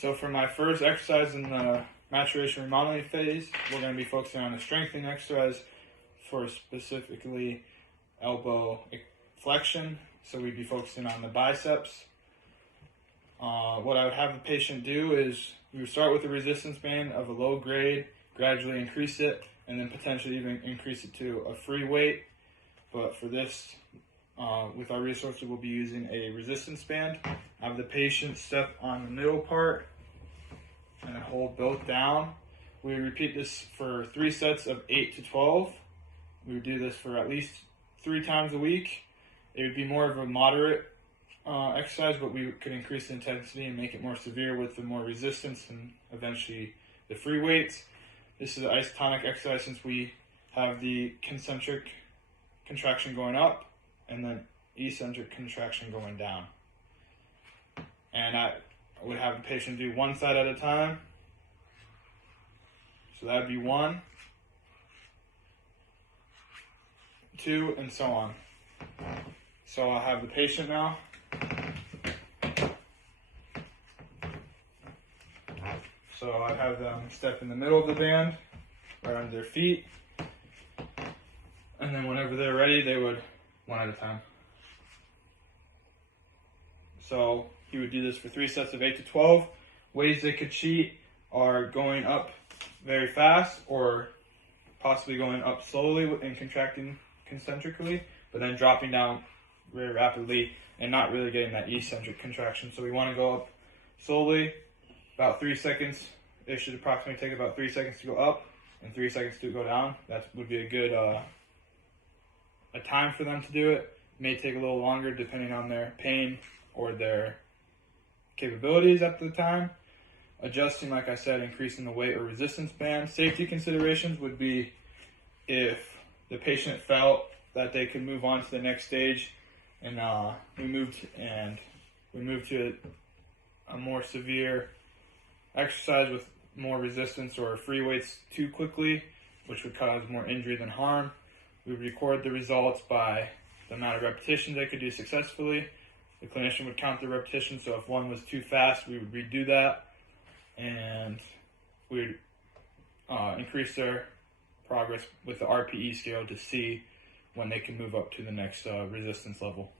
So for my first exercise in the maturation remodeling phase, we're going to be focusing on a strengthening exercise for specifically elbow flexion. So we'd be focusing on the biceps. What I would have the patient do is we would start with a resistance band of a low grade, gradually increase it, and then potentially even increase it to a free weight. But for this, with our resources, we'll be using a resistance band. Have the patient step on the middle part and then hold both down. We repeat this for 3 sets of 8 to 12. We would do this for at least 3 times a week. It would be more of a moderate exercise, but we could increase the intensity and make it more severe with the more resistance and eventually the free weights. This is an isotonic exercise since we have the concentric contraction going up and then eccentric contraction going down. And I would have the patient do one side at a time. So that would be 1, 2, and so on. So I'll have the patient now. So I have them step in the middle of the band, right under their feet. And then whenever they're ready, they would one at a time. So he would do this for 3 sets of 8 to 12. Ways they could cheat are going up very fast or possibly going up slowly and contracting concentrically, but then dropping down very rapidly and not really getting that eccentric contraction. So we want to go up slowly, about 3 seconds. It should approximately take about 3 seconds to go up and 3 seconds to go down. That would be a good a time for them to do it. May take a little longer depending on their pain or their capabilities at the time. Adjusting, like I said, increasing the weight or resistance band. Safety considerations would be if the patient felt that they could move on to the next stage and we moved to a more severe exercise with more resistance or free weights too quickly, which would cause more injury than harm. We would record the results by the amount of repetitions they could do successfully. The clinician would count the repetitions, so if one was too fast, we would redo that, and we would increase their progress with the RPE scale to see when they can move up to the next resistance level.